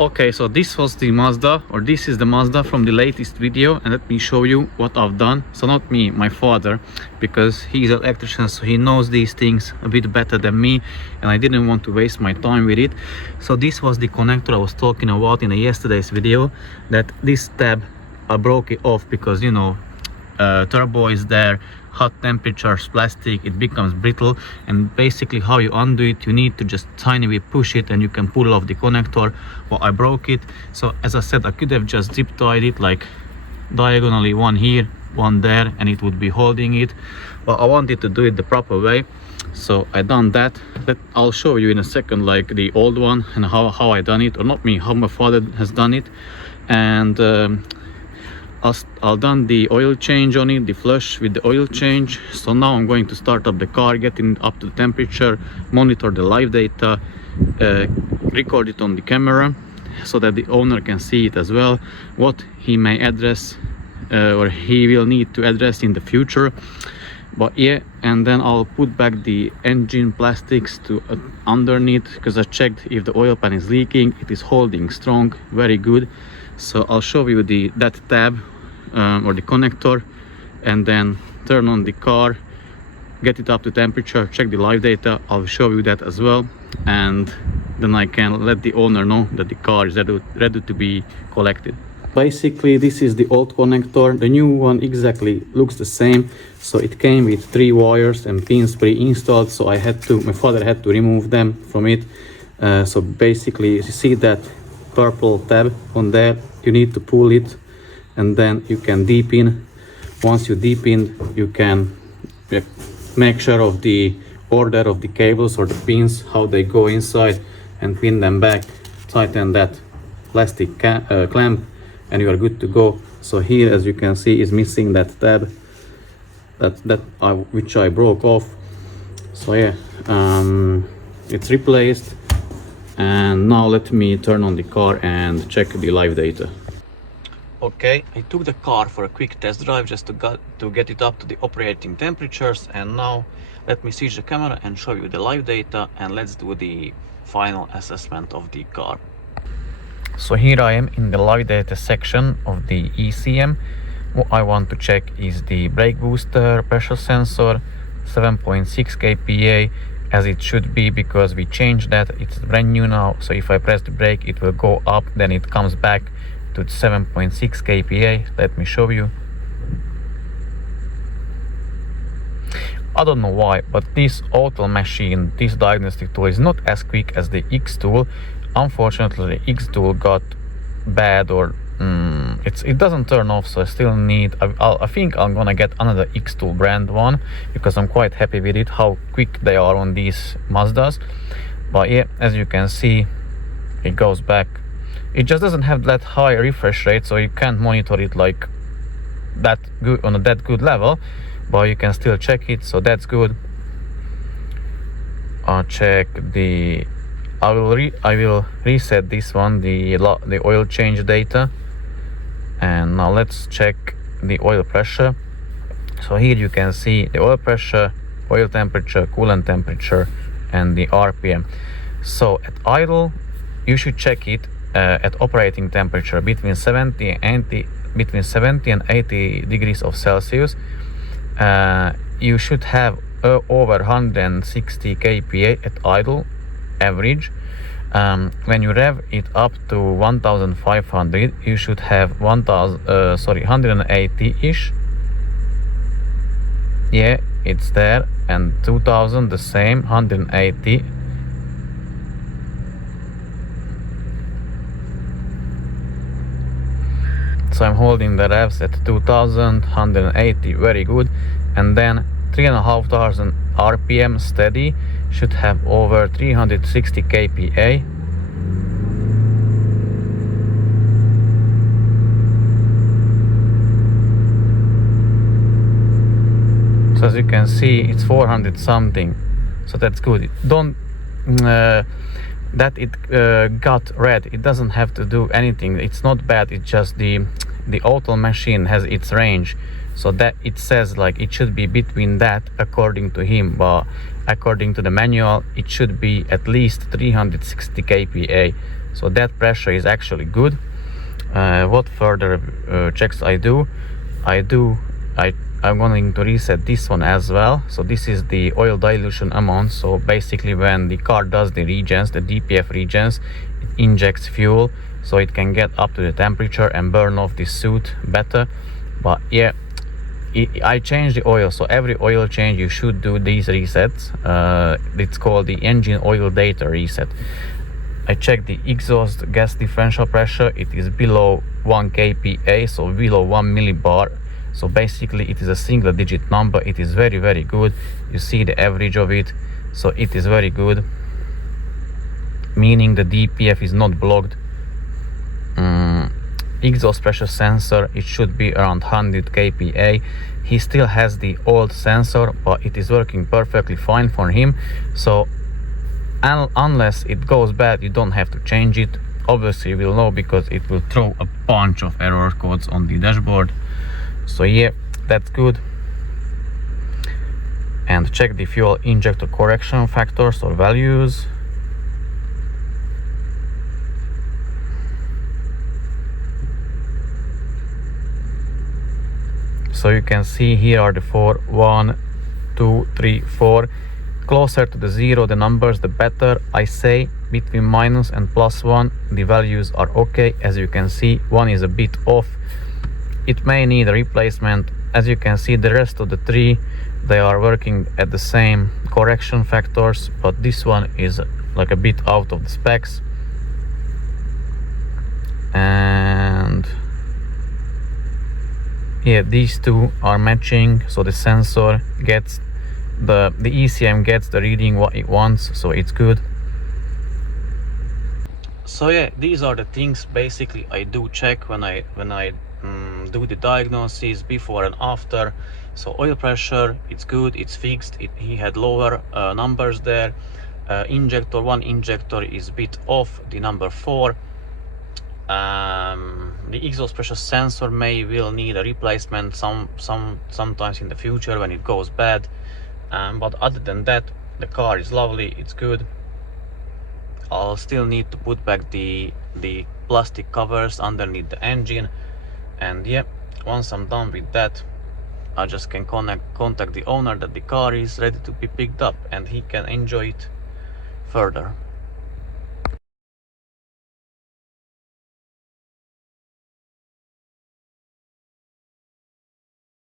Okay, so this was the Mazda, or this is the Mazda from the latest video, and let me show you what I've done. So not me, my father, because he's an electrician, so he knows these things a bit better than me, and I didn't want to waste my time with it. So this was the connector I was talking about in yesterday's video, that this tab, I broke it off because, you know, turbo is there, hot temperatures, plastic, it becomes brittle, and basically how you undo it, you need to just tiny bit push it and you can pull off the connector. Well, I broke it, so as I said, I could have just zip tied it like diagonally, one here, one there, and it would be holding it. Well, I wanted to do it the proper way, so I done that. But I'll show you in a second, like the old one and how I done it, or not me, how my father has done it. And I'll done the oil change on it, the flush with the oil change. So now I'm going to start up the car, getting up to the temperature, monitor the live data, record it on the camera so that the owner can see it as well, what he may address or he will need to address in the future. But yeah, and then I'll put back the engine plastics to underneath, because I checked if the oil pan is leaking. It is holding strong, very good. So I'll show you that tab or the connector, and then turn on the car, get it up to temperature, check the live data. I'll show you that as well, and then I can let the owner know that the car is ready to be collected. Basically, this is the old connector. The new one exactly looks the same. So it came with 3 wires and pins pre-installed, so my father had to remove them from it. So basically, you see that purple tab on there, you need to pull it and then you can deepen. Once you deepen, you can make sure of the order of the cables or the pins, how they go inside, and pin them back, tighten that plastic clamp, and you are good to go. So here, as you can see, is missing that tab which I broke off. So yeah, it's replaced. And now let me turn on the car and check the live data. Okay, I took the car for a quick test drive just to get it up to the operating temperatures, and now let me switch the camera and show you the live data, and let's do the final assessment of the car. So here I am in the live data section of the ECM. What I want to check is the brake booster pressure sensor, 7.6 kPa, as it should be, because we changed that. It's brand new now, so if I press the brake it will go up, then it comes back to 7.6 kPa. Let me show you. I don't know why, but this auto machine, this diagnostic tool, is not as quick as the X tool. Unfortunately, the X tool got bad, or it doesn't turn off, so I still need, I think I'm gonna get another X tool brand one, because I'm quite happy with it, how quick they are on these Mazdas. But yeah, as you can see, it goes back. It just doesn't have that high refresh rate, so you can't monitor it like that good on that good level, but you can still check it, so that's good. I'll check the I will reset this one, the oil change data. And now let's check the oil pressure. So here you can see the oil pressure, oil temperature, coolant temperature, and the RPM. So at idle, you should check it at operating temperature between 70 and 80 degrees of Celsius. You should have over 160 kPa at idle average. When you rev it up to 1500, you should have 180-ish. Yeah, it's there. And 2000, the same, 180. So I'm holding the revs at 2000, 180, very good. And then 3,500 RPM steady, should have over 360 kPa. So as you can see, it's 400 something, so that's good. Don't that it got red, it doesn't have to do anything. It's not bad, it's just the auto machine has its range, so that it says like it should be between that according to him, but according to the manual it should be at least 360 kPa. so that pressure is actually good. What further checks I do? I'm going to reset this one as well. So this is the oil dilution amount. So basically when the car does the regens, the DPF regens, it injects fuel so it can get up to the temperature and burn off the suit better. But yeah, I changed the oil, so every oil change you should do these resets. It's called the engine oil data reset. I checked the exhaust gas differential pressure. It is below 1 kPa, so below 1 millibar. So basically it is a single digit number. It is very, very good. You see the average of it, so it is very good, meaning the DPF is not blocked. Exhaust pressure sensor, it should be around 100 kPa. He still has the old sensor, but it is working perfectly fine for him. So unless it goes bad, you don't have to change it. Obviously you will know because it will throw a bunch of error codes on the dashboard. So yeah, that's good. And check the fuel injector correction factors or values. So you can see here are the 4, 1, 2, 3, 4. Closer to the 0 the numbers, the better. I say between minus and +1 the values are okay. As you can see, 1 is a bit off. It may need a replacement. As you can see, the rest of the 3, they are working at the same correction factors, but this one is like a bit out of the specs. And yeah, these two are matching, so the sensor gets the ECM gets the reading what it wants, so it's good. So yeah, these are the things basically I do check when I do the diagnosis before and after. So oil pressure, it's good, it's fixed. He had lower numbers there. One injector is a bit off, the number 4. The exhaust pressure sensor will need a replacement sometimes in the future when it goes bad. But other than that, the car is lovely, it's good. I'll still need to put back the plastic covers underneath the engine, and yeah, once I'm done with that, I just can contact the owner that the car is ready to be picked up and he can enjoy it further.